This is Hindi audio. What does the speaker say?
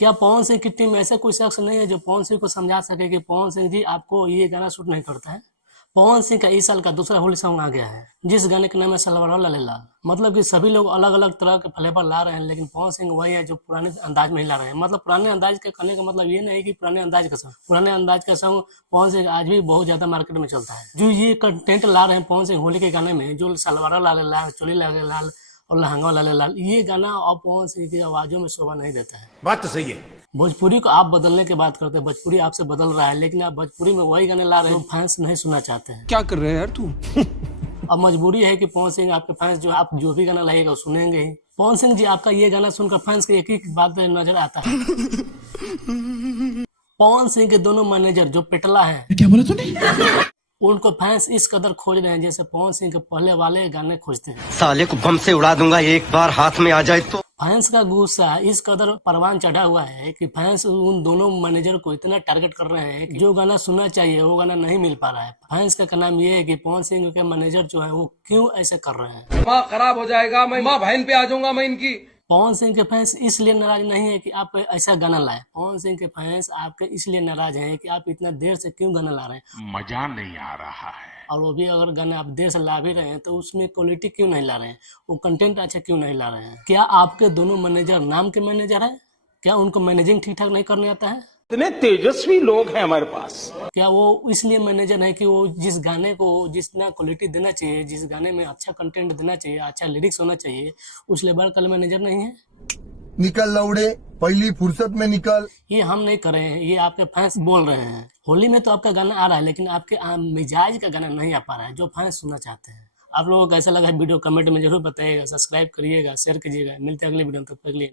क्या पवन सिंह की टीम में ऐसा कोई शख्स नहीं है जो पवन सिंह को समझा सके कि पवन सिंह जी आपको ये गाना सूट नहीं करता है? पवन सिंह का इस साल का दूसरा होली सॉन्ग आ गया है जिस गाने का नाम है सलवार लाले लाल। मतलब कि सभी लोग अलग अलग तरह के फ्लेवर ला रहे हैं, लेकिन पवन सिंह वही है जो पुराने अंदाज में ही ला रहे हैं। मतलब पुराने अंदाज के कहने का मतलब ये नहीं कि पुराने अंदाज का सॉन्ग, पुराने अंदाज का सॉन्ग पवन सिंह आज भी बहुत ज्यादा मार्केट में चलता है। जो ये कंटेंट ला रहे हैं पवन सिंह होली के गाने में, जो सलवार लाले लाल, चोली लाले लाल और लहंगा लाले लाल, ये गाना और पवन सिंह की आवाजों में शोभा नहीं देता है। बात तो सही है। भोजपुरी को आप बदलने की बात करते हैं, भोजपुरी आपसे बदल रहा है, लेकिन आप भोजपुरी में वही गाने ला रहे हैं फैंस नहीं सुनना चाहते हैं। क्या कर रहे हैं यार तू? अब मजबूरी है कि पवन सिंह आपके फैंस जो आप जो भी गाना लाइएगा वो सुनेंगे ही। पवन सिंह जी आपका ये गाना सुनकर फैंस के एक ही बात नजर आता है। पवन सिंह के दोनों मैनेजर जो पेटला है, क्या बोला तूने? उनको फैंस इस कदर खोज रहे हैं जैसे पवन सिंह के पहले वाले गाने खोजते हैं। साले को बम से उड़ा दूंगा एक बार हाथ में आ जाए तो। फैंस का गुस्सा इस कदर परवान चढ़ा हुआ है कि फैंस उन दोनों मैनेजर को इतना टारगेट कर रहे हैं कि जो गाना सुनना चाहिए वो गाना नहीं मिल पा रहा है। फैंस का नाम ये है कि पवन सिंह के मैनेजर जो है वो क्यों ऐसे कर रहे हैं। दिमाग खराब हो जाएगा, मैं माँ बहन पे आ जाऊंगा मैं इनकी। पवन सिंह के फैंस इसलिए नाराज नहीं है कि आप ऐसा गाना लाए, पवन सिंह के फैंस आपके इसलिए नाराज हैं कि आप इतना देर से क्यों गाना ला रहे हैं। मजा नहीं आ रहा है। और वो भी अगर गाने आप देर से ला भी रहे हैं तो उसमें क्वालिटी क्यों नहीं ला रहे हैं, वो कंटेंट अच्छा क्यों नहीं ला रहे हैं। क्या आपके दोनों मैनेजर नाम के मैनेजर हैं? क्या उनको मैनेजिंग ठीक ठाक नहीं करने आता है? इतने तेजस्वी लोग हैं हमारे पास। क्या वो इसलिए मैनेजर है कि वो जिस गाने को जितना क्वालिटी देना चाहिए, जिस गाने में अच्छा कंटेंट देना चाहिए, अच्छा लिरिक्स होना चाहिए, उस लेवल का मैनेजर नहीं है? निकल लौड़े, पहली फुर्सत में निकल। ये हम नहीं कर रहे हैं, ये आपके फैंस बोल रहे हैं। होली में तो आपका गाना आ रहा है लेकिन आपके मिजाज का गाना नहीं आ पा रहा है जो फैंस सुनना चाहते हैं। आप लोगों को कैसा लगा वीडियो कमेंट में जरूर बताइएगा, सब्सक्राइब करिएगा, शेयर कीजिएगा। मिलते हैं अगले वीडियो में, तब तक के लिए।